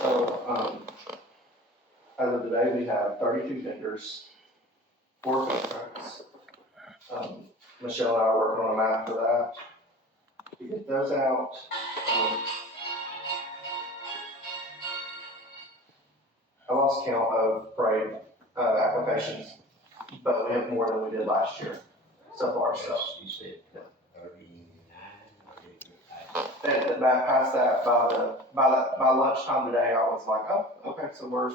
So, as of today, we have 32 vendors, 4 contracts. Michelle and I are working on a map for that. To get those out, I lost count of parade applications, but we have more than we did last year so far, so. You said 39, And past that, by lunchtime today, I was like, oh, okay, so we're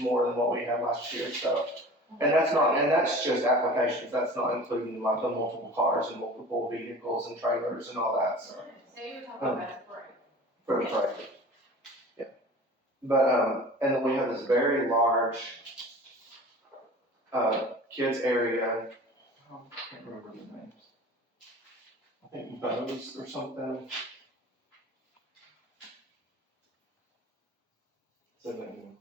more than what we had last year, so. And that's just applications, that's not including like the multiple cars and multiple vehicles and trailers and all that, so. So you were talking about a parade. For the parade. Yeah. But, and then we have this very large, kids area, I can't remember the names. I think Bose or something. So then,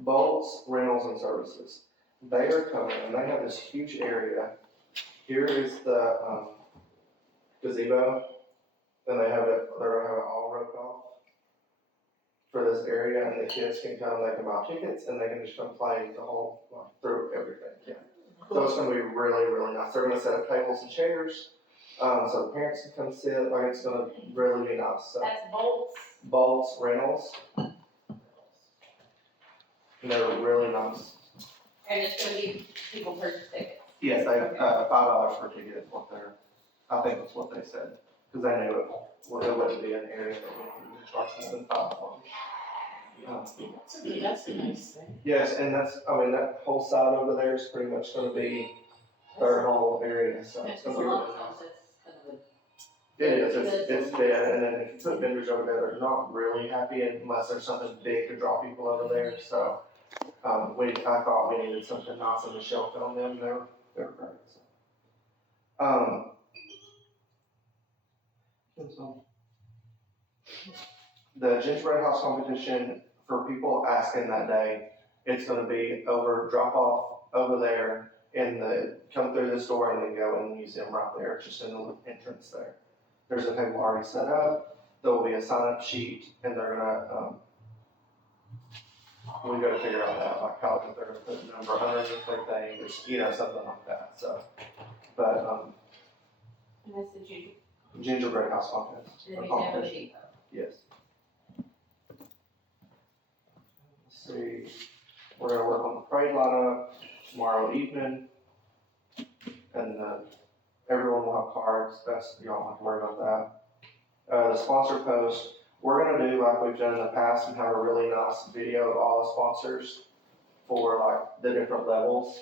Bolts, Rentals and Services. They are coming and they have this huge area. Here is the gazebo, and they're gonna have it all roped off for this area, and the kids can come, they can buy tickets, and they can just come play the whole, like, through everything, yeah. So it's gonna be really, really nice. They're gonna set up tables and chairs, so the parents can come sit, like, it's gonna really be nice, so. That's Bolts. Bolts, Rentals. And they're really nice. And it's gonna be people purchase tickets. Yes, they, $5 per ticket is what I think that's what they said, because they knew it wouldn't be an area that we would charge more than $5. That's a nice thing. Yes, and that whole side over there is pretty much gonna be their whole area, so it's It's a gonna be lot really of nice. times it's kind of It is, it's dead, and then if you put vendors over there, they're not really happy unless there's something big to draw people over there, so. I thought we needed something nice, and Michelle filmed them, they were great, so. The gingerbread house competition, for people asking that day, it's gonna be drop off over there come through this door and then go in the museum right there, just in the entrance there. There's a table already set up, there will be a sign-up sheet, and they're gonna, we gotta figure out that, like how, if they're gonna put the number underneath their thing, or, something like that, so. But, And that's the June. gingerbread house contest. The or museum of competition. sheep. Yes. Let's see, we're gonna work on the parade lineup tomorrow evening. And, everyone will have cards, you don't have to worry about that. The sponsor post, we're gonna do like we've done in the past and have a really nice video of all the sponsors for like the different levels.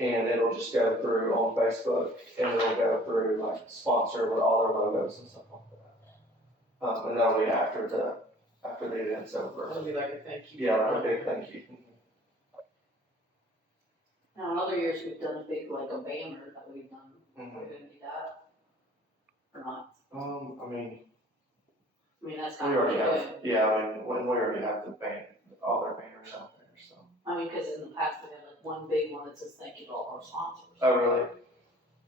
And it'll just go through on Facebook, and it'll go through like sponsor with all their logos and stuff like that. And that'll be after the event's over. It'll be like a thank you. Yeah, like a big thank you. Now, in other years, we've done a big, like a banner that we've done. We're Mhm. gonna do that? Or not? I mean, I mean, that's we kind of already good. have, yeah, when we already have all their banners out there, so. I mean, cause in the past, we had like one big one that says thank you to all our sponsors. Oh, really?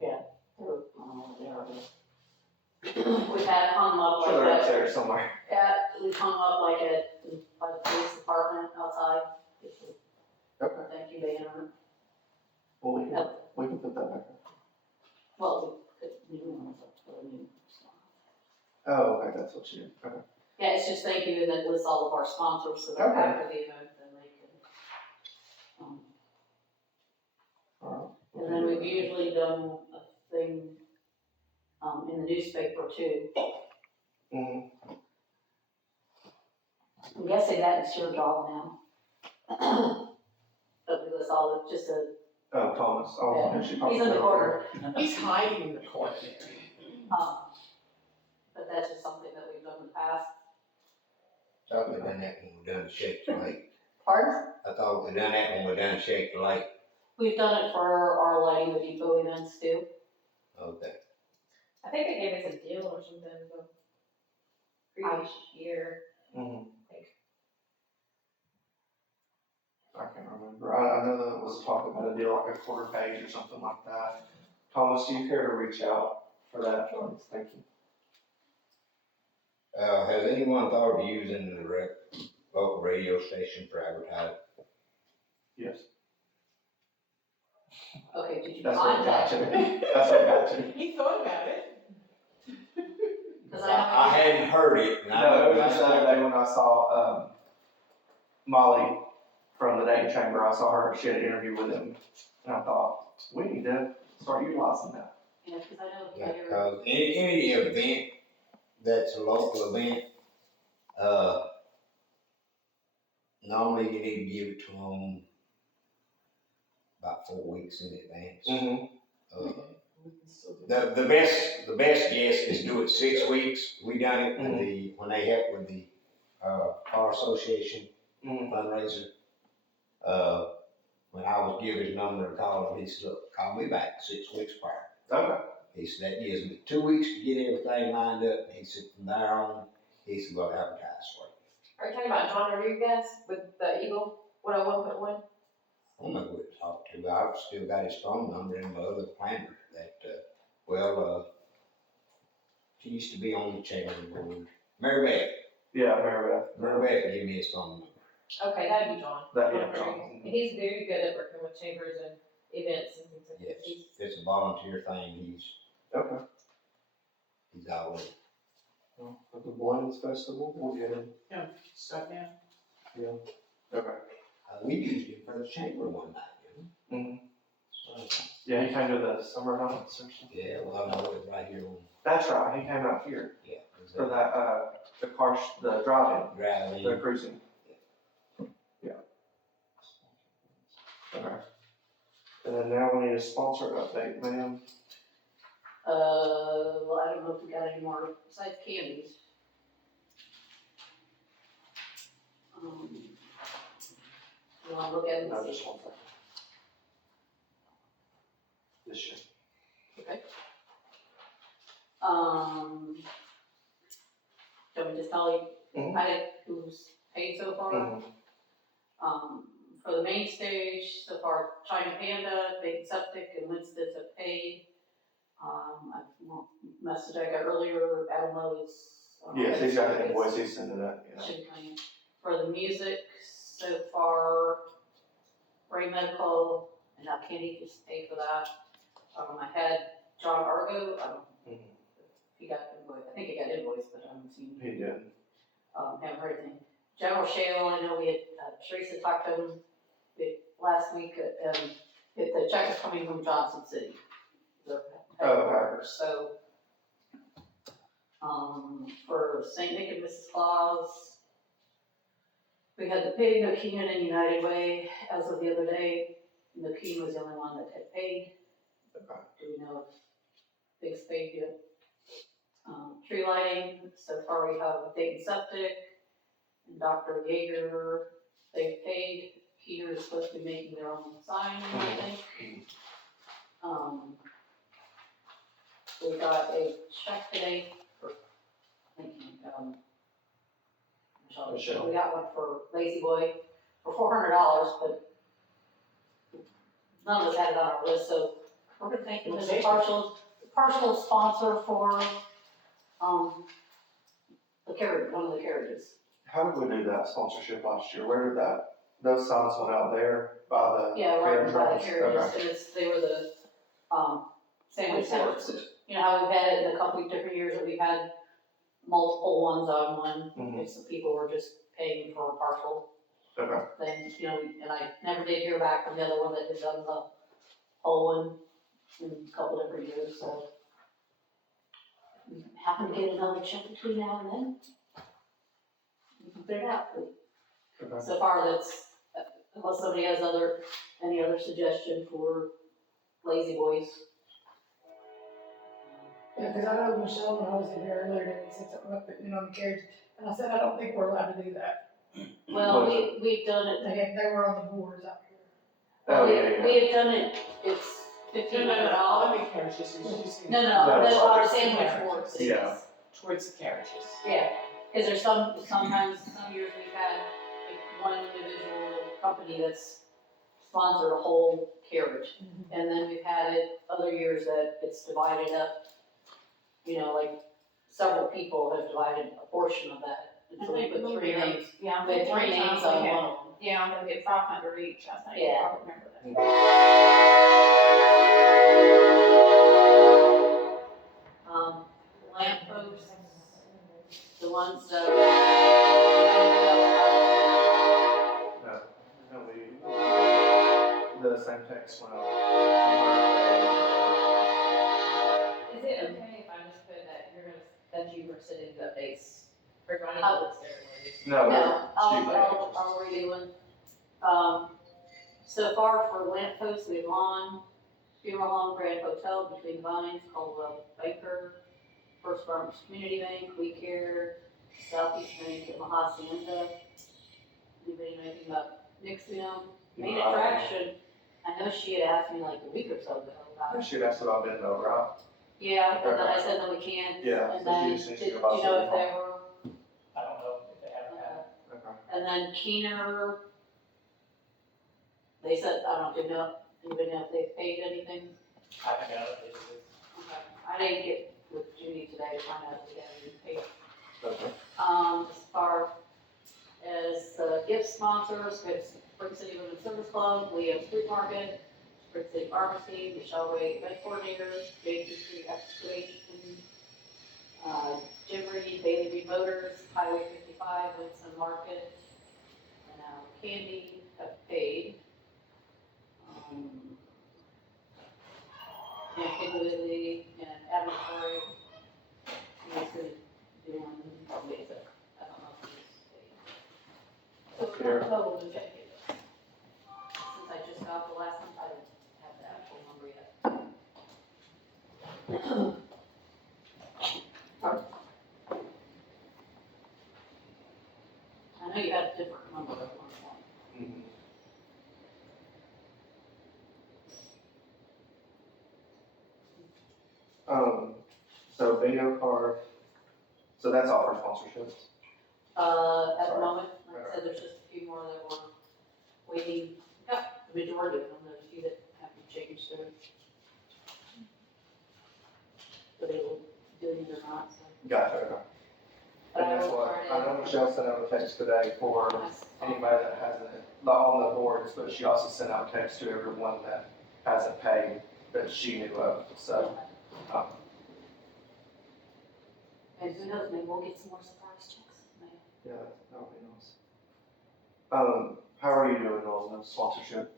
They're, I don't know what they are, but. We've had hung up Sure, they're like that. upstairs somewhere. Yeah, we've hung up like by the police department outside, just a Okay, thank you banner. well, we can put that back up. Well, we could, new ones up for the new stuff. Oh, okay, that's what you did, okay. Yeah, it's just thank you, and that lists all of our sponsors, so that Okay. after the event, then they can. All right. And then we've usually done a thing, in the newspaper too. Mhm. I'm guessing that is your job now. But we list all of, just a, Oh, Thomas, oh, Yeah. she he's probably. in the corner. He's hiding in the corner there. But that's just something that we've done in the past. thought we done that when we done Shake the Lake. Pardon? I thought we done that when we done Shake the Lake. We've done it for our Lighting the Depot events too. Okay. I think they gave us a deal or something the previous year. Mhm. I can't remember, I know that it was talking about a deal like a quarter page or something like that. Thomas, do you care to reach out for that? Thank you. Has anyone thought of using the local radio station for advertising? Yes, Okay, did you that's what got contact? you. That's what got you. He thought about it. Cause I hadn't heard it, and I. No, it was just the other day when I saw, Molly from the Dayton Chamber, I saw her, she had an interview with him, and I thought, we need to start utilizing that. Yeah, cause I know Yeah, they're, cause any event that's a local event, normally you need to give it to them about 4 weeks in advance. Mm-hmm. We can still do that. The best guess is do it 6 weeks. We done it with when they helped with the, Bar Association Mm-hmm. fundraiser. When I was given his number to call him, he said, look, call me back 6 weeks prior. Okay. He said, that gives me 2 weeks to get everything lined up. He said, from there on, he said, we'll advertise for you. Are you talking about John Rodriguez with the Eagle, 101.1? I don't know who to talk to, but I've still got his phone number and my other planner that, she used to be on the chairman board. Mary Beth. Yeah, Mary Beth. Mary Beth gave me his phone number. Okay, that'd be John. That'd be John John. Rodriguez. He's very good at working with chambers and events and things like Yes, that. if it's a volunteer thing, Okay. he's all in. Well, for the Blends Festival, we'll get him. Start now. Yeah. Okay. We used him for the chamber one night, didn't Mm-hmm. we? Yeah, he came to the summer nights or something. Yeah, well, I know it right here on, That's right, he came out here yeah. for that, the drive-in, Drive the in. cruising. Yeah. Okay. And then now we need a sponsor update, ma'am. well, I don't know if we got any more besides candies. You wanna look at it No, and see? just one second. This year. Do we just tell you, Mhm. who's paid so far? Mhm. For the main stage, so far, China Panda, Big Septic, and Winston's have paid. Message I got earlier, Adam Lowe's. Yes, he's got the invoice, he's sending it, yeah. Should come in. For the music, so far, Ray Medical, and now Candy just paid for that. I had John Argo, Mhm. he got invoice, I think he got invoice, but I haven't seen, He did. haven't heard anything. General Shale, I know we had, Teresa talked to him last week, the check is coming from Johnson City. Their headquarters, so, for St. Nick and Mrs. Claus, we had the pig, the Keenan and United Way, as of the other day, and the Keenan was the only one that had paid. Okay. Do we know if Big's paid yet? Tree lighting, so far we have Dayton Septic and Dr. Yeager, they've paid. Peter is supposed to be making their own sign, I think. We got a check today for, Michelle. we got one for Lazy Boy for $400, but none of us had it on our list, so we're gonna thank them as a partial sponsor for, the carriage, one of the carriages. How did we do that sponsorship last year? Where did those signs went out there by the? Yeah, right by the carriage carriages, runs? and they were the, sandwich boards. You know how we've had it in a couple of different years that we've had multiple ones on one, Mhm. it's the people were just paying for a partial Okay. thing, you know, and I never did hear back from the other one that had done the whole one in a couple different years, so. We happen to get another check between now and then. We can figure it out, but Okay. so far that's, unless somebody has any other suggestion for Lazy Boys. Yeah, because I know Michelle, when I was in here earlier, they said something about putting it on the carriage, and I said, I don't think we're allowed to do that. Well, What is we've done it, They were on the boards out here. Oh, yeah, we yeah. have done it, it's $1,500. Let me carriages, you're using. No, No, that's it's our like- sandwich boards. Yeah. Towards the carriages. Yeah, because there's sometimes, some years we've had like one individual company that's sponsored a whole carriage. And then we've had it other years that it's divided up, you know, like several people have divided a portion of that. And so we put three names, Yeah, we had three names on one of them. Yeah, I'm gonna get 500 each, I think. Yeah. I don't remember that. Lamp posts, the ones that No, the same text went out. Is it okay if I just put that that you were sending the updates? Or do I need to list everyone? No, No, I'll I'll redo one. So far for lamp posts, we have lawn, funeral home, Grand Hotel, Between Vines, Caldwell Banker, First Farmers Community Bank, We Care, Southeast Bank, and La Hacienda. Anybody know anything about Nixon? Main attraction, I know she had asked me like a week or so ago about I it. should ask about Bentonville, right? Yeah, and then I said, no, we can't. Yeah, And so then, she just needs to did go you about know it. if they were? I don't know if they haven't had it. Okay. And then Keener, they said, I don't know, anybody know if they paid anything? I haven't got it. Okay. I didn't get with Judy today to find out if they had any paid. Okay. As far as gift sponsors, we have Spring City Women's Service Club, William Street Market, Spring City Pharmacy, Michelle Ray Event Coordinator, Jason Street Excavation, Jim Reed, Bailey Reed Motors, Highway 55, Winston Market, and now Candy have paid. And Piggly and Adamatory, he's gonna do one, probably, I don't know if he's paid. So, Here. total is okay. Since I just got the last one, I didn't have the actual number yet. I know you had a different number at one point. Mhm. So bingo card, so that's all for sponsorships. At the Sorry. moment, like I said, there's just a few more that we're waiting, the majority of them, there's a few that have to change their. But they will do it or not, so. Gotcha, okay. But And I that's will what, try I to. know Michelle sent out a text today for anybody that hasn't, not on the boards, but she also sent out a text to everyone that hasn't paid that she knew of, so. And who knows, maybe we'll get some more surprise checks. Maybe. Yeah, that would be nice. How are you doing on the sponsorship?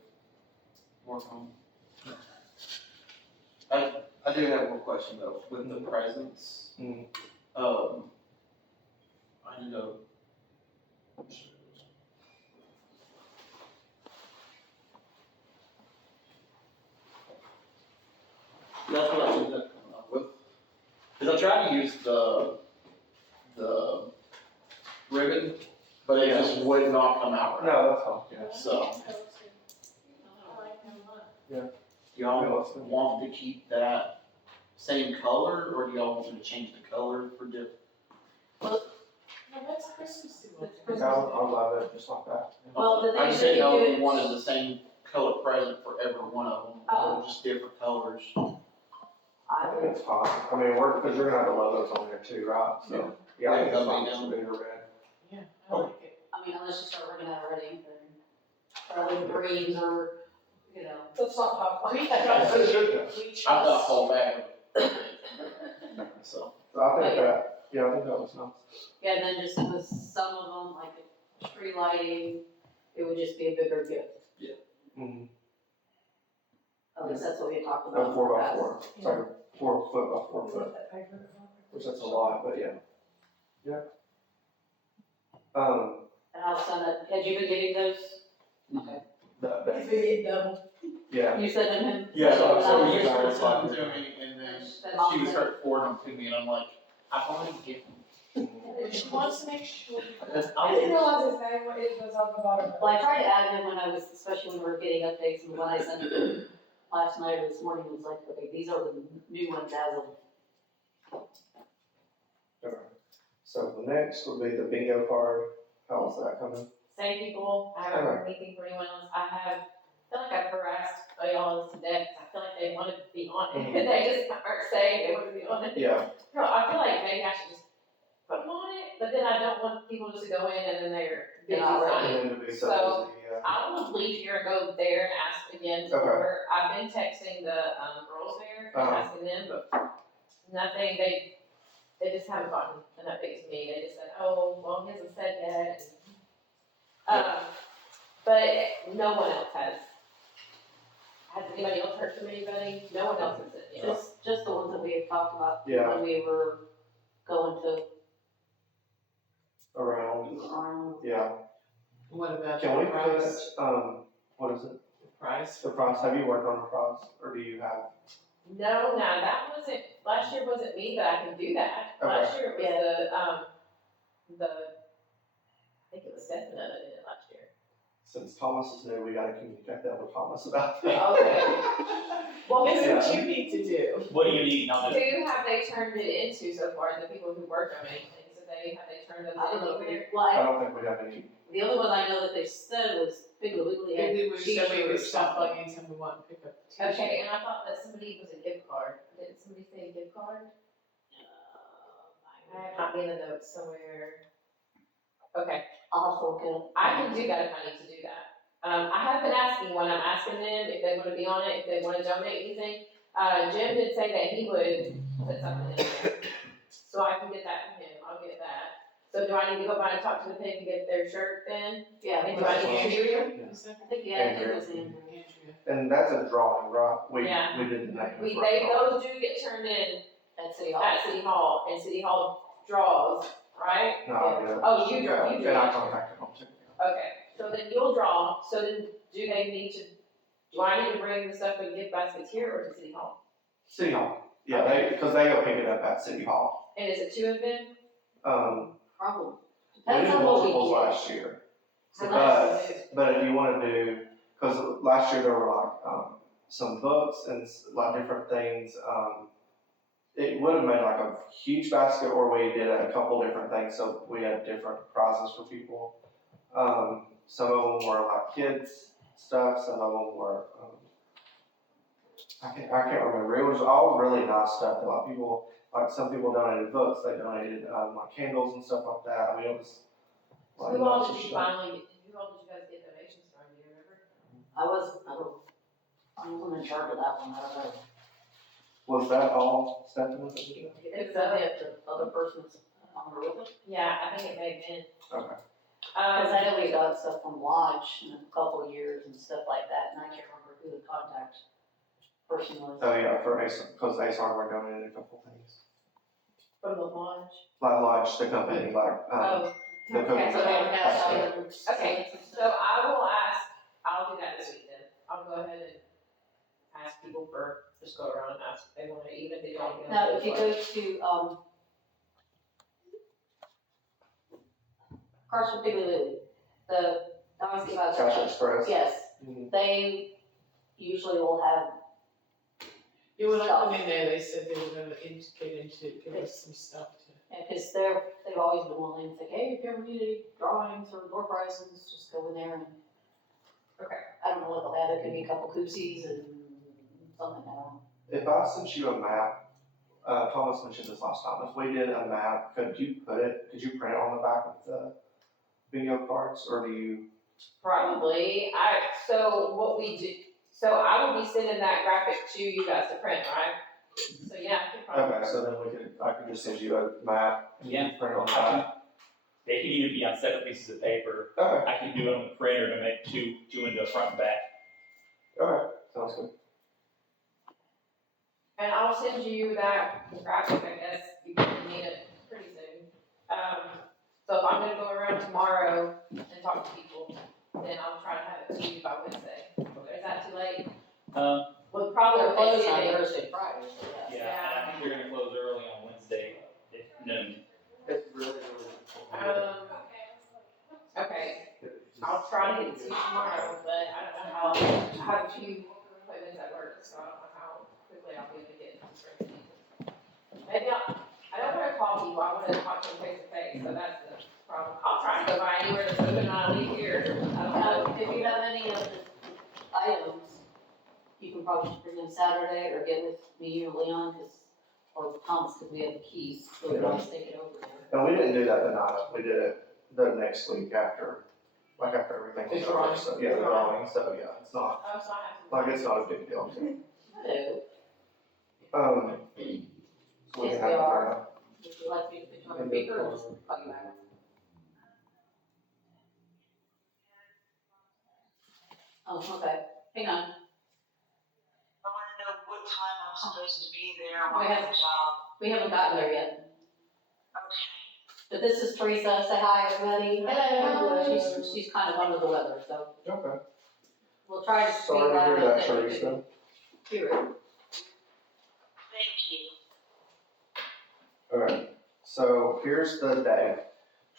Work on. I do have one question though, with the presents. Mm. I need to. That's what I ended up coming up with. Cause I tried to use the ribbon, but it just would not come out right. No, that's all, yeah. So, Yeah. do y'all want to keep that same color, or do y'all want me to change the color for different? No, that's Christmas. It's Christmas. I'll love it, just like that. Well, the I thing just that didn't you know do if it. you wanted the same color present for every one of them, Oh. or just different colors. I think it's fine. I mean, because you're gonna have the logos on there too, right? So, yeah, I think it's fine, just leave it red. Yeah, I like it. I mean, unless you start running out of red ink, then probably greens or, you know. Let's not talk about We that. trust, Yeah. we I've got a trust. whole bag of it. So, So I think that, yeah, I think that was nice. Yeah, and then just with some of them, like tree lighting, it would just be a bigger gift. Mm-hmm. At least that's what we had talked about. A in 4 the by past. 4, it's like a 4 foot by 4 foot, which that's a lot, but yeah. Yeah. And I'll send it, had you been getting those? Okay. That, If we get double. yeah. You sending him? Yeah, so so you you guys started like sending them to me, and then Then I'll she would send- start forwarding them to me, and I'm like, I've already given them. And she wants to make sure. I didn't realize his name, it was on the bottom. Well, I tried to add him when I was, especially when we were getting updates, and when I sent it last night or this morning, it was like, okay, these are the new ones as of. Alright. So the next would be the bingo card. How is that coming? Same people, I haven't heard anything from anyone else. I feel like I've harassed y'all today, I feel like they wanted to be on it, they just aren't saying they want to be on it. Yeah, No, I feel like maybe I should just then I don't want people just to go in and then they're busy Not ready. signing. And then to be so So- busy, yeah. I will leave here and go there and ask again for, I've been texting the, girls there and Uh-huh. asking them, but nothing, they just haven't gotten an update to me, they just said, oh, well, he hasn't said yet. But no one else has anybody else heard from anybody? No one else has said yet. Just the ones that we have talked about Yeah. when we were going to, Around, yeah. What about Can we the put, price? what is it, Price? the price, have you worked on the price, or do you have? No, that wasn't, last year wasn't me, but I can do that. Last year it was I think it was Stephanie that did it last year. Since Thomas is new, we gotta communicate that with Thomas about that. Okay. Well, This who, is what you need to do. What do you need, not just, who have they turned it into so far, the people who worked on anything, so have they turned those I don't know, in anywhere? well, I don't think we have any, the only one I know that they said was Piggly Wiggly had Maybe we said we could t-shirts. stop by anytime we want to pick up a t-shirt. Okay, and I thought that somebody was a gift card, did somebody say a gift card? I have it in the notes somewhere. Okay. I'll have to look at it. I can do that if I need to do that. I have been asking when I'm asking them if they wanna be on it, if they wanna donate anything. Jim did say that he would put something in there. So I can get that from him, I'll get that. So do I need to go by and talk to the pig and get their shirt then? Yeah, And do I need to do it? You said? I think, yeah, I think it was Andrew. Andrea. and that's a drawing, right? Yeah. We didn't name it for a They, drawing. those do get turned in At City Hall. at City Hall, and City Hall draws, right? No, yeah. Oh, you draw, you And draw. I contacted him too. Okay, so then you'll draw, so then do they need to, do I need to bring the stuff in gift baskets here or to City Hall? City Hall, yeah, because they go pick it up at City Hall. And is it two of them? Probably. We Depends did on what we multiples get. last year. How But, much is it? but if you wanna do, cause last year there were like, some books and like different things, it would have made like a huge basket, or we did a couple different things, so we had different prizes for people. Some of them were like kids stuff, some of them were, I can't remember, it was all really nice stuff, that like people, like some people donated books, they donated, like candles and stuff like that, I mean, it was. like, Who all lots of did you stuff. finally, who all did you guys get donations from, do you remember? I wasn't in charge of that one, I don't know. Was that all Stephanie that did it? If that hit the other person's on the ribbon. Yeah, I think it may have been. Okay. Cause I know we got stuff from Lodge in a couple of years and stuff like that, and I can't remember who the contact person was. Oh, yeah, for Ace, because Ace Hardware donated a couple things. From the launch. Like Lodge, the company, like, Oh, the okay, cookies. so they pass out Yeah. other okay, stuff. so I will ask, I'll do that this week then. I'll go ahead and ask people for, just go around and ask if they want to, even if they don't. get on Now, the if you list. go to, Carson Piggly Wiggly, I always give out. Cash Express. Yes, Mhm. they usually will have, Yeah, when I went in there, they said they were gonna give us some stuff to. because they've always been willing to say, hey, if you ever need any drawings or door prizes, just go in there and. Okay. I don't know what they'll have, it could be a couple koozies and something, I don't know. If I sent you a map, Thomas mentioned this last time, if we did a map, could you print it on the back of the video cards, or do you? Probably, so what we do, so I will be sending that graphic to you guys to print, right? So yeah, I could probably. Okay, so then I could just send you a map, and you can print it on the I back. they can either be on separate pieces of paper, Okay, I can do it on the printer to make two into front and back. okay, sounds good. And I'll send you that graphic, I guess, you need it pretty soon. So if I'm gonna go around tomorrow and talk to people, then I'll try to have it to you by Wednesday. Is that too late? Well, probably They're closed on Wednesday. Thursday, Friday, so yeah. Yeah, I think they're gonna close early on Wednesday at noon. It's really, Okay, I'll try to get it to you tomorrow, but I don't know how, I have a few appointments at work, so I don't know how quickly I'll be able to get it. Maybe I don't wanna call people, I wanna talk to them face to face, so that's the problem. I'll try to go by anywhere that's open and I'll leave here, I don't know. If you have any of the items, you can probably just bring them Saturday or get with me or Leon, or Thomas, because we have the keys, so we can always take it over there. And we didn't do that the night, we did it the next week after, like after everything was The over, drawing. so, yeah, the drawing, so, yeah, it's not, Oh, so I have to. like, it's not a big deal. Hello, So we Yes, can have we it are. there. would you like me to put you on speaker or just call you back? Oh, okay, hang on. I wanna know what time I'm supposed to be there, We what have- job. We haven't gotten there yet. Okay. But this is Teresa, say hi, everybody. Hello. She's kind of under the weather, so Okay. we'll try to speed Sorry to that hear up. that, Teresa. Hear it. Thank you. Alright, so here's the day.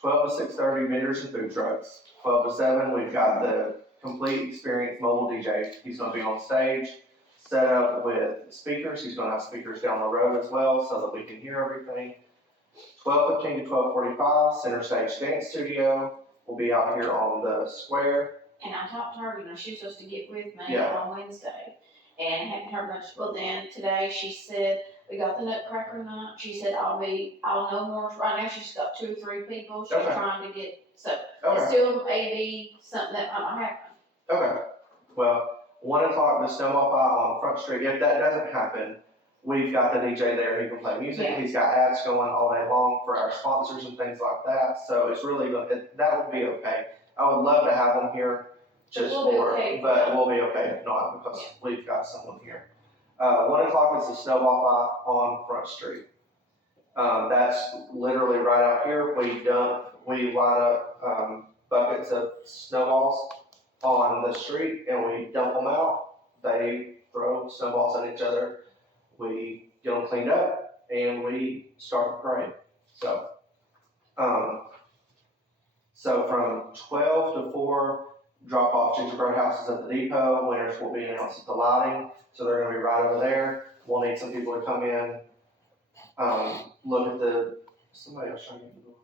12 to 6:30, vendors and food trucks. 12 to 7, we've got the complete experience mobile DJ. He's gonna be on stage, set up with speakers. He's gonna have speakers down the road as well so that we can hear everything. 12:15 to 12:45, center stage dance studio. We'll be out here on the square. And I talked to her, she was supposed to get with me Yeah. on Wednesday, and hadn't heard much. Well, then, today, she said, we got the Nutcracker night, she said, I'll know more. Right now, she's got 2 or 3 people she's Okay. trying to get, so it Okay, still may be something that might not happen. okay. Well, 1 o'clock, the Snowball Fight on Front Street. If that doesn't happen, we've got the DJ there. He can play music. Yeah. He's got ads going all day long for our sponsors and things like that. So it's really, that would be okay. I would love to have them here just We'll be for, okay. but we'll be okay if not because we've got someone here. 1 o'clock is the Snowball Fight on Front Street. That's literally right out here. We line up, buckets of snowballs on the street and we dump them out. They throw snowballs at each other. We get them cleaned up and we start the parade. So from 12 to 4, drop off gingerbread houses at the depot. Winners will be announced at the lighting, so they're gonna be right over there. We'll need some people to come in, look at somebody else trying to get the door.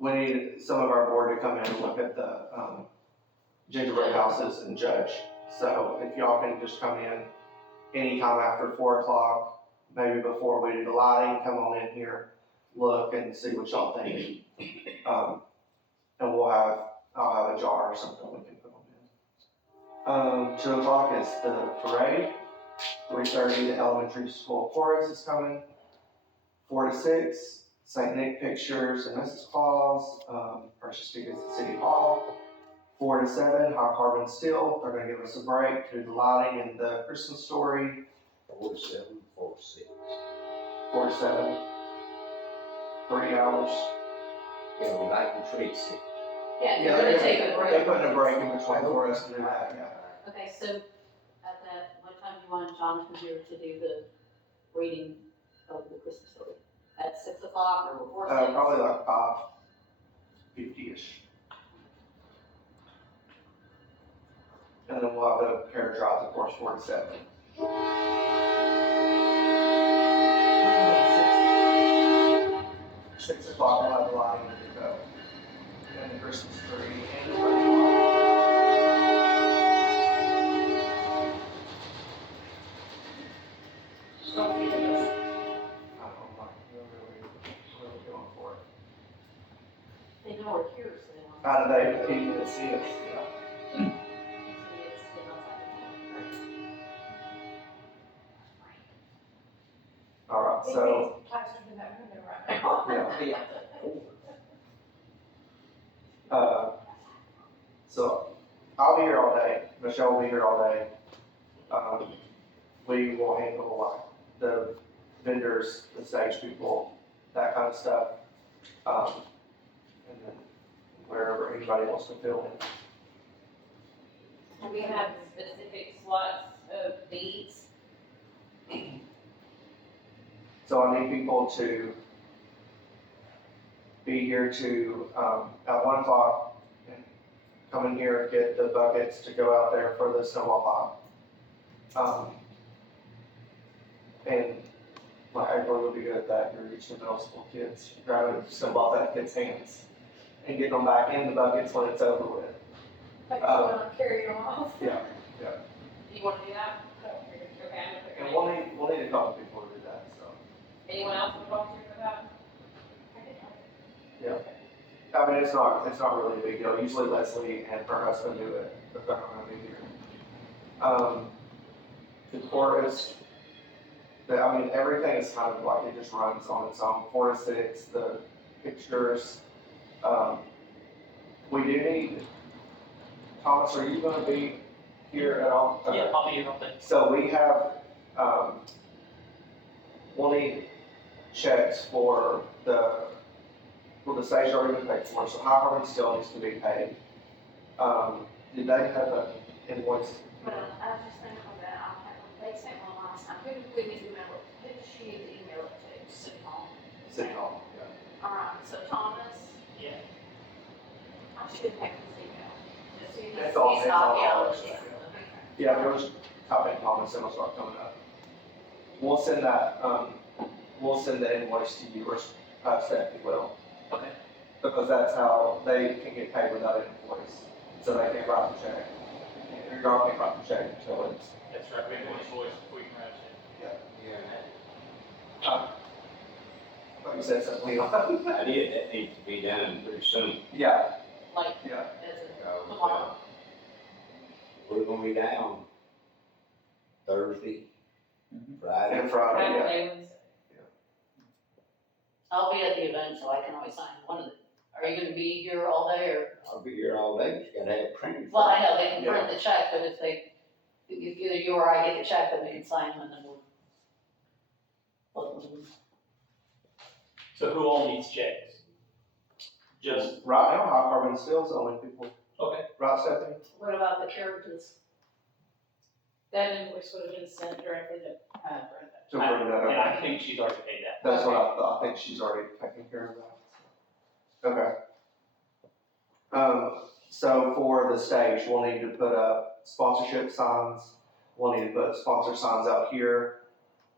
We need some of our board to come in and look at the, gingerbread houses and judge. So if y'all can just come in anytime after 4 o'clock, maybe before we do the lighting, come on in here, look and see what y'all think. And I'll have a jar or something we can put them in. 2 o'clock is the parade. 3:30, the elementary school chorus is coming. 4 to 6, St. Nick Pictures and Mrs. Claus, purchase tickets at City Hall. 4 to 7, High Carbon Steel, they're gonna give us a break to do the lighting and the Christmas story. 4 to 7, 4 to 6. 4 to 7, 3 hours. Yeah, we like the treats. Yeah, you're gonna take a break. They're putting a break in between for us to do that, yeah. Okay, so at that, what time do you want Jonathan here to do the reading of the Christmas story? At 6 o'clock or before 6? Probably like 5:50-ish. And then we'll have the carriage rides, of course, 4 to 7. 6 o'clock, we'll have the lighting and the depot. And the Christmas tree and the parking lot. Don't forget us. I don't know, like, really going for it. They know we're here, so they want. They can see us, yeah. All right, so, Faster than that window right now. yeah. So I'll be here all day, Michelle will be here all day. We will handle like the vendors, the stage people, that kind of stuff. And then wherever anybody wants to fill in. Do we have specific slots of dates? So I need people to be here to, at 1 o'clock, and come in here, get the buckets to go out there for the snowball fight. And like April will be good at that, you're reaching middle school kids, grabbing snowballs out of kids' hands and getting them back in the buckets when it's over with. Like, so not carry them off. Yeah. Do you wanna do that? Okay. a couple people to do that, so. Anyone else want to volunteer for that? I mean, it's not really a big deal. Usually Leslie and her husband do it, but they're not gonna be here. The chorus, I mean, everything is kind of like, it just runs on its own. 4 to 6, the pictures. We do need, Thomas, are you gonna be here at all? Okay. Yeah, I'll be here all day. So we have, we'll need checks for the stage already been paid for, so High Harmony still needs to be paid. Did they have an invoice? But I was just thinking of that, they sent one last time, who did we email it, who did she email it to, City Hall? City Hall, yeah. Alright, so Thomas, Yeah. I should have his email. Just so you know, It's all- he's it's not all out. ours, Yeah, there was copy and Thomas, and it'll start coming up. We'll send that, we'll send the invoice to you, or, Stephanie will. Okay. Because that's how they can get paid without an invoice, so they can't write the check. Y'all can't write the check until it's, That's right, we have one invoice before you can write it. like you said, something Leon. I did, that needs to be done pretty soon. Yeah, Like, yeah. as Uh, a, tomorrow. We're gonna be down Thursday, Friday. And Friday, yeah. Friday, Wednesday. I'll be at the event, so I can always sign one of the, are you gonna be here all day, or? I'll be here all day, just gotta have it printed. Well, I know, they can print the check, but if either you or I get the check, then we can sign them, and then we'll. So who all needs checks? Just, Right now, High Carbon Steel's the only people, okay, right, Stephanie? What about the carriages? That invoice would have been sent directly to, Brenda. To bring that and I up. think she's already paid that. That's what I thought, I think she's already taken care of that. Okay. So for the stage, we'll need to put up sponsorship signs, we'll need to put sponsor signs out here,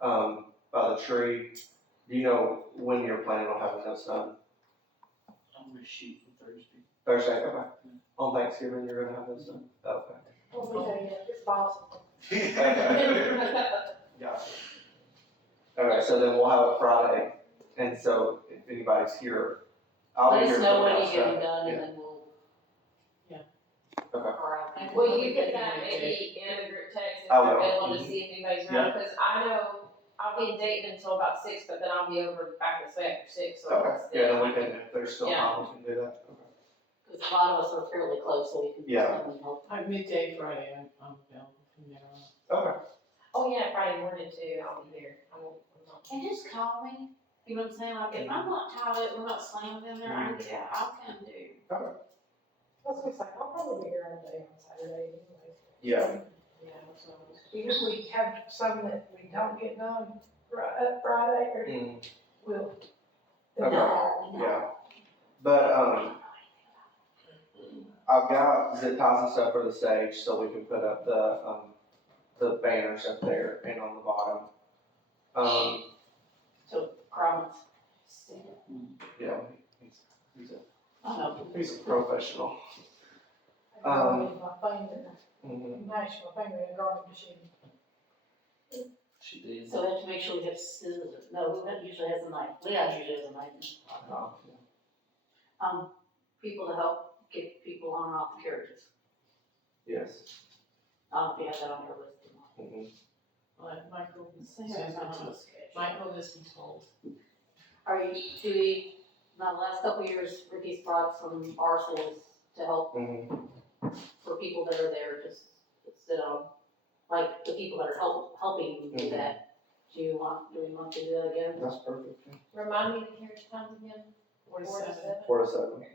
by the tree. Do you know when you're planning on having those done? I'm gonna shoot for Thursday. Thursday, okay. On Thanksgiving, you're gonna have those done? Okay. Hopefully they get it's possible. Gotcha. Okay, so then we'll have it Friday, and so if anybody's here, I'll Let be us here. know for when that you get them stuff. done, Yeah. and then we'll. Yeah. Okay. Or I think Will we'll you be get getting that it. maybe in the group text if I you're will. available to see if anybody's around? Because I know I'll be in Dayton until about 6, but then I'll be over back this way after 6, so. Okay, it's yeah, then still- we can, if there's still Yeah. time, we can do that. Okay. Because a lot of us are fairly close, so we can. Yeah. help. Midday Friday, I'm available from there on. Okay. Oh, yeah, Friday morning too, I'll be there. I'm not. And just call me, you know what I'm saying, like, if I'm not tied up, we're not slammed in there, I can get out, I'll come do. I was gonna say, I'll probably be here all day on Saturday anyway. Yeah, Yeah, so. Even if we have some that we don't get done Friday, or we'll. Okay. yeah. But, I've got zip ties and stuff for the stage, so we can put up the banners up there and on the bottom. So, Cromwell's. Yeah, I know. he's a professional. I can go my finger, Mhm. mash my finger in a garden machine. She did. So we have to make sure we have scissors, no, Leon usually has a knife, Leon usually has a knife. People to help get people on and off the carriages. Yes. I don't know if you have that on your list or not. Mhm. Well, Michael, Say that's not on the schedule. Michael has been told. Are you, do we, now the last couple of years, Ricky's brought some parcels to help Mhm. for people that are there, just sit on, like the people that are helping do that. Do we want to do that again? That's perfect. Remind me the carriage times again? 4 to 7. 4 to 7.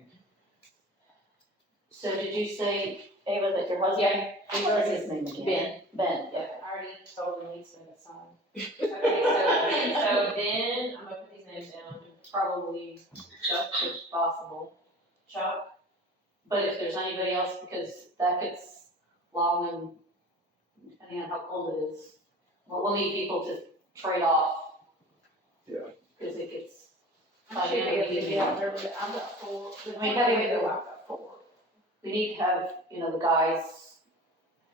So did you say, Ava, that your husband? Yeah. What is his name again? Ben, Yeah, I already told him he's set aside. Okay, so then, I'm gonna put these names down. probably Chuck if possible. Chuck, But if there's anybody else, because that gets long and depending on how cold it is, we'll need people to trade off. Yeah. Cause it gets. I should be able to get out there, but I've got 4. I mean, having it- I've got 4. We need to have, the guys,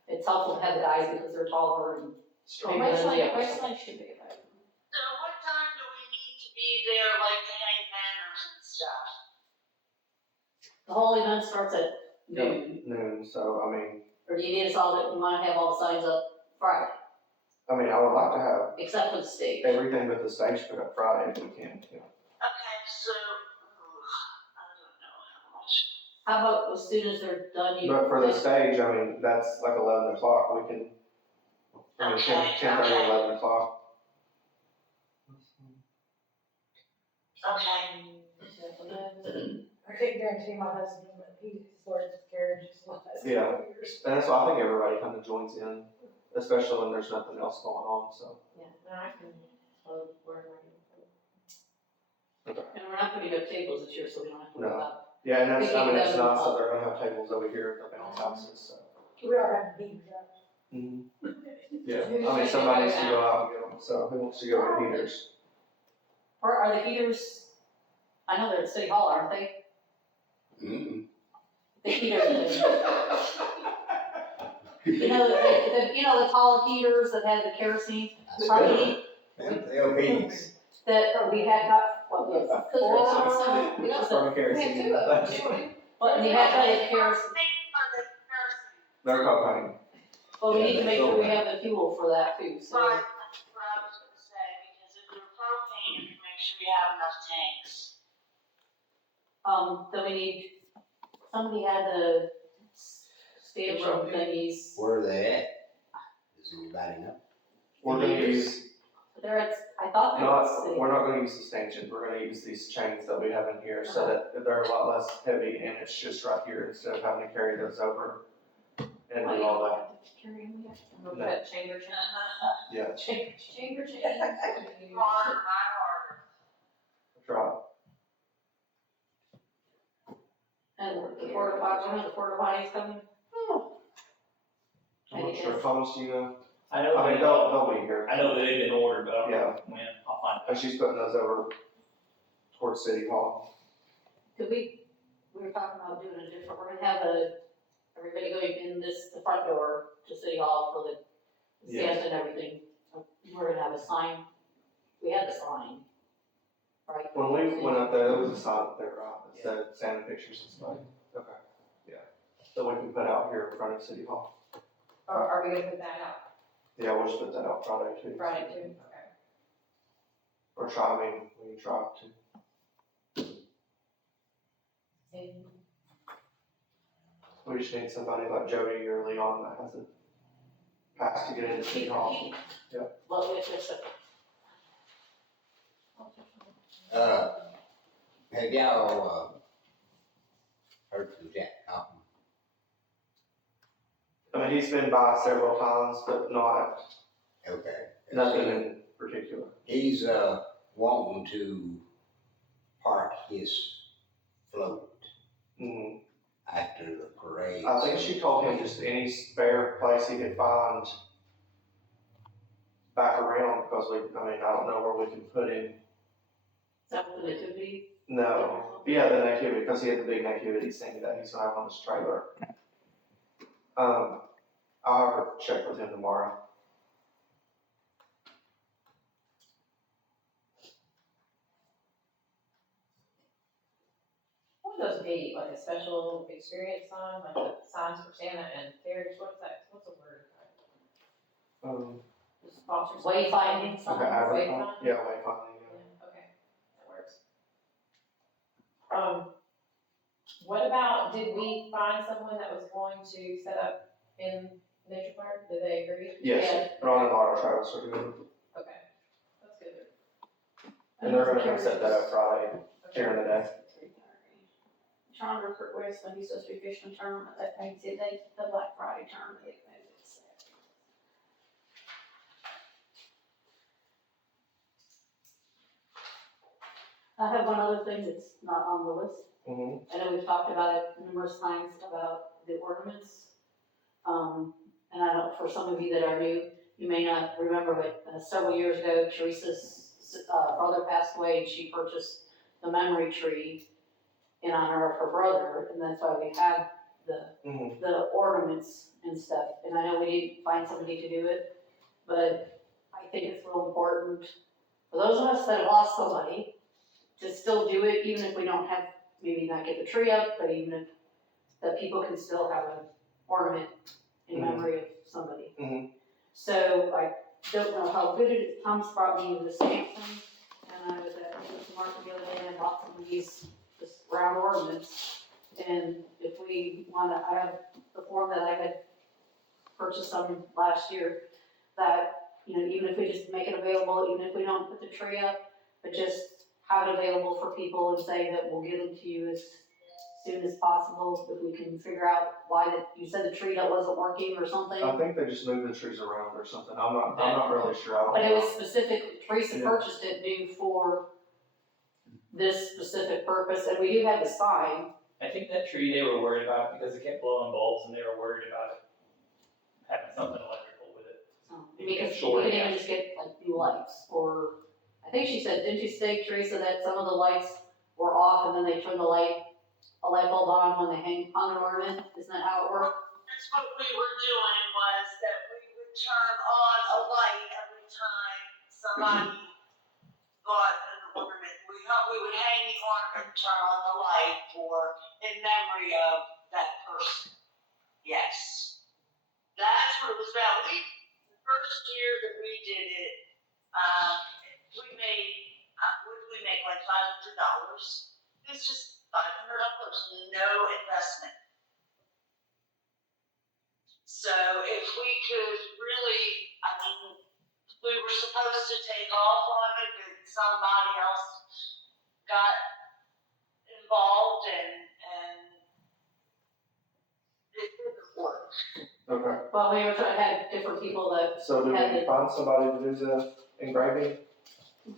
it's helpful to have the guys because they're taller and stronger than the others. Westland should be available. be there like to hang banners and stuff? The whole event starts at noon, Noon, so, I mean, or do you need us all, we might have all the signs up Friday, I would like to have except for the stage. everything but the stage put up Friday if we can, Okay, so, I don't know how much. How about as soon as they're done, you? But for the stage, that's like 11 o'clock, we can, 10:30, 11 o'clock. Okay. I can't guarantee my husband, but he started his carriage as well as Yeah. years. And that's why I think everybody kind of joins in, especially when there's nothing else going on, so. Yeah, no, I can, where am I? And we're not putting up tables this year, so we don't have to worry No. about. Yeah, and that's, Picking them it's nice up. that they're gonna have tables over here at the bounce houses, so. We are having heat up. Yeah, somebody needs to go out and get them, so who wants to go get heaters? Or are the heaters, I know they're at City Hall, aren't they? Mm-mm. The heaters, the tall heaters that had the kerosene, probably, Them LPs. that we had got, what, we had four, We got From we have kerosene. two of them, didn't we? but we had that kerosene. They're propane. Well, we need to make sure we have the fuel for that too, so. Right, that's what I was gonna say, because if you're propane, you make sure you have enough tanks. Then we need, somebody had the stanchion thingies, Where are they at? Does anybody know? We're gonna use, they're at, I thought they were at City. we're not gonna use the stanchions, we're gonna use these chains that we have in here, so that they're a lot less heavy, and it's just right here, instead of having to carry those over and do all that. We'll put chamber chain. Yeah, Chamber chain. Harder, not harder. that's right. And the porta potties, when are the porta potties coming? I'm not sure, Thomas, do you know? I know, They'll be here. I know that they've been ordered, but I don't Yeah. know when, I'll find out. And she's putting those over towards City Hall. Could we were talking about doing a different, we're gonna have everybody going in the front door to City Hall for the stands and everything. We're gonna have a sign, we had the sign, right? When we went up there, there was a sign up there, right, that said Santa Pictures and stuff. Okay, yeah. That we can put out here in front of City Hall. Or are we gonna put that out Yeah, we'll just put that out Friday too. Friday too? Okay. Or we can try to. We just need somebody like Jody or Leon that has a pass to get into City Hall. Yeah. Well, it's just, Have y'all, heard from Jack Cotton? He's been by several times, but Okay. nothing in particular. He's, wanting to park his float Mhm. after the parade. I think she told him just any spare place he could find back around, because I don't know where we can put him. is that what it could be? No, yeah, the nativity, because he had the big nativity scene that he's gonna have on his trailer. I'll have to check with him tomorrow. What would those be, like a special experience sign, like the signs for Santa and carriage, what's the word? Sponsors. Wayfinding Okay, sign, Wayfinding? yeah, wayfinding, yeah. Yeah, okay, that works. What about, did we find someone that was going to set up in Nature Park, did they agree? Yes, Ron and Laura Travis are doing it, Okay, that's good. and they're gonna come set that up Friday, during the day. Trying to recruit Westman, he's supposed to be fishing a tournament that day, the Black Friday tournament, they moved it to Saturday. I have one other thing that's not on the list. Mhm. I know we've talked about it numerous times about the ornaments. And I don't, for some of you that are new, you may not remember, but several years ago, Teresa's brother passed away, and she purchased the memory tree in honor of her brother, and that's why we have Mhm. the ornaments and stuff. And I know we didn't find somebody to do it, but I think it's real important for those of us that have lost somebody, to still do it, even if we don't have, maybe not get the tree up, but even if, that people can still have an ornament in Mhm. memory of somebody. Mhm. So I don't know how good it is, Tom's brought me the stamp thing, and I was at the market the other day, and I bought some of these, this round ornaments. And if we wanna, I have the form that I had purchased some last year, that, you know, even if we just make it available, even if we don't put the tree up, but just have it available for people and say that we'll get them to you as soon as possible, if we can figure out why you said the tree that wasn't working or something. I think they just moved the trees around or something, I'm not really sure, I don't But it was know. specific, Teresa Yeah. purchased it new for this specific purpose, and we do have the sign. I think that tree they were worried about because it kept blowing bulbs and they were worried about it having something electrical with it. It kept Because we shorting can even out. just get like new lights, or, I think she said, didn't you say, Teresa, that some of the lights were off and then they turned a light bulb on when they hung an ornament, isn't that how it worked? That's what we were doing, was that we would turn on a light every time somebody bought an ornament. We would hang the ornament, and turn on the light in memory of that person. Yes. That's what it was about. The first year that we did it, we made like $500. It's just $500, no investment. So if we could really, I mean, we were supposed to take off on it, but somebody else got involved and it didn't work. Okay, Well, we were trying to have different people that, so did we find somebody to do the engraving?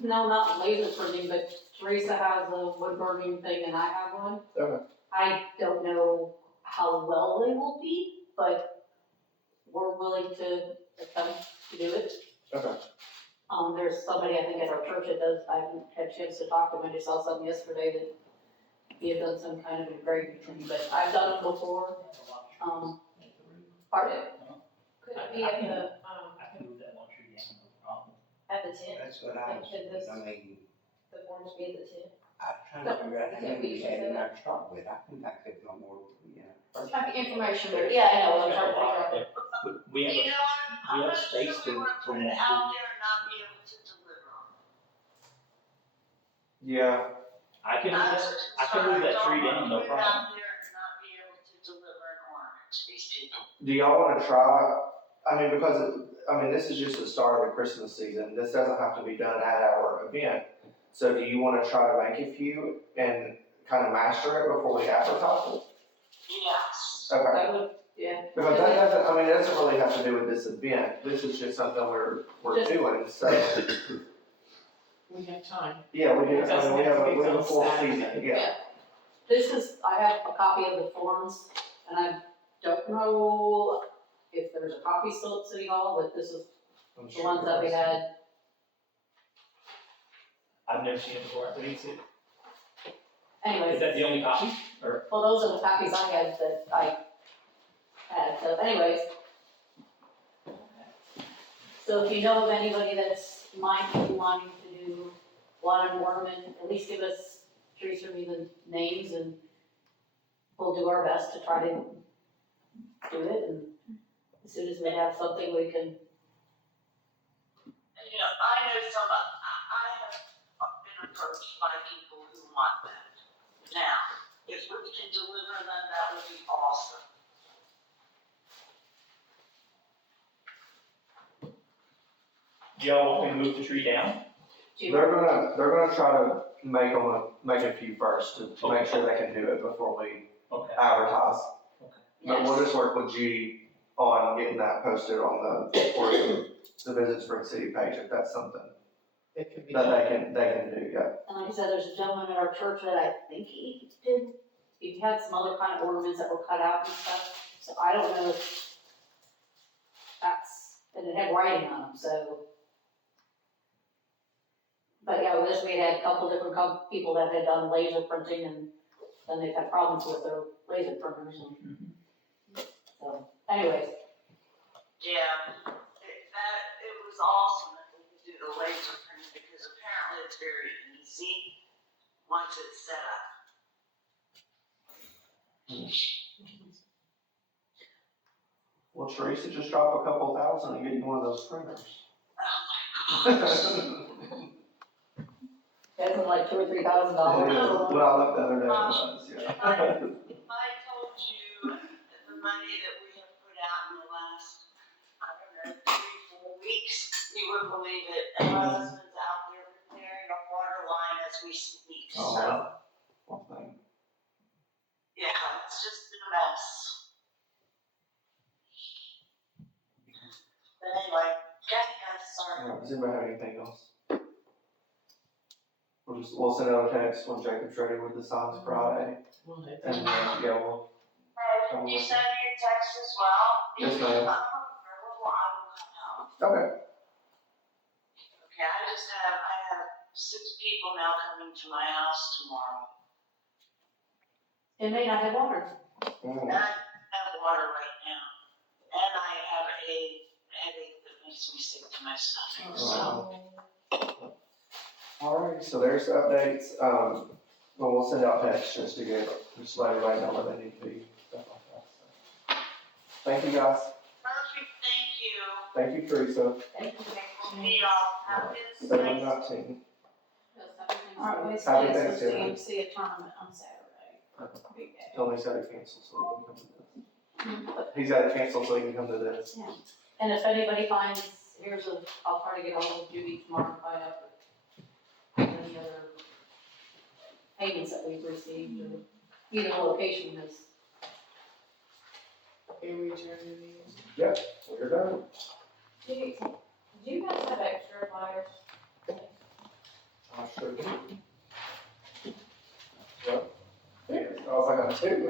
no, not laser printing, but Teresa has a wood burning thing and I have one. Okay. I don't know how well they will be, but we're willing to attempt to do it. Okay. There's somebody, I think, at our church that does, I haven't had a chance to talk to him, I just saw something yesterday that he had done some kind of engraving thing, but I've done it before. Pardon? Could it be at the, I can move that one tree down, no problem. at the tent, That's what I was Like, this- I mean, the forms be at the tent? I'm trying to figure out how many we had in our truck with, I think I could go more, Like information, but yeah, I know, I'm trying to figure out. We have You a, know, I'm we have not space sure we to- wanna for put it more out there and not be able to deliver. Yeah, I can, That's I can move that tree down, no Put it problem. out there and not be able to deliver an ornament to these people. do y'all wanna try, I mean, because, this is just the start of the Christmas season, this doesn't have to be done at our event. So do you wanna try to make a few and kind of master it before we advertise it? Yes. Okay, I would, yeah. because that doesn't, it doesn't really have to do with this event, this is just something we're Just- doing, so, We have time. yeah, we do, It doesn't we have have to be a on full Saturday. season, yeah. This is, I have a copy of the forms, and I don't know if there's a copy still at City Hall, but this is I'm the sure ones that we there is. had. I've never seen it before, I think it's, is Anyways, that the only copy? Or, well, those are the copies I had that I had, so anyways. So if you know of anybody that's mindful wanting to do one ornament, at least give us, Teresa, or me the names, and we'll do our best to try to do it, and as soon as we have something, we can, You know, I know I have been approached by people who want that. Now, if we can deliver them, that would be awesome. do y'all want me to move the tree down? do you, They're gonna try to make a few first to make sure they can do it before we Okay. advertise. But we'll yes. just work with Judy on getting that posted on the Visit Spring City page, if that's something It could be that done. they can do, yeah. And like I said, there's a gentleman at our church that I think he had some other kind of ornaments that were cut out and stuff, so I don't know if and it had writing on them, so. But yeah, with this, we had a couple different people that had done laser printing, and then they've had problems with their laser printers, and so, anyways, Yeah, it was awesome that we could do the laser printing because apparently once it's set up. Well, Teresa, just drop a couple thousand and get you one of those printers. That's like $2,000 or $3,000. When I looked the other day, it was, yeah. If I told you the money that we have put out in the last, I don't know, 3-4 weeks, you wouldn't believe it. And my husband's out there repairing a water line as we speak, Oh, so, wow. One thing. yeah, it's just been a mess. But anyway, guys, sorry. Does anybody have anything else? We'll send out a text when Jacob's ready with the signs Friday, We'll hit and, that. yeah, we'll, Can you send me a text as well? Yes, ma'am. If I'm available, I will come out. okay. Okay, I have 6 people now coming to my house tomorrow. It may not have water. Mm. And I have water right now. And I have a headache that makes me sick to my stomach, so. Alright, so there's the updates, well, we'll send out texts just to let everybody know where they need to be, stuff like that, so. Thank you, guys, Perfect, thank you, Teresa, Thank you. see y'all, have a good night. 7:19. Alright, we Happy said it's Thanksgiving. supposed to MC a tournament on Saturday. Big day. Tell me he's had to cancel so he can come to this. He's had to cancel so he can come to this. And if anybody finds, I'll try to get ahold of Judy tomorrow if I have any other payments that we've received, or either location is. Can we turn these? We're done. Do you guys have extra flyers? I sure do. Yep. Yeah, I was like, I got two.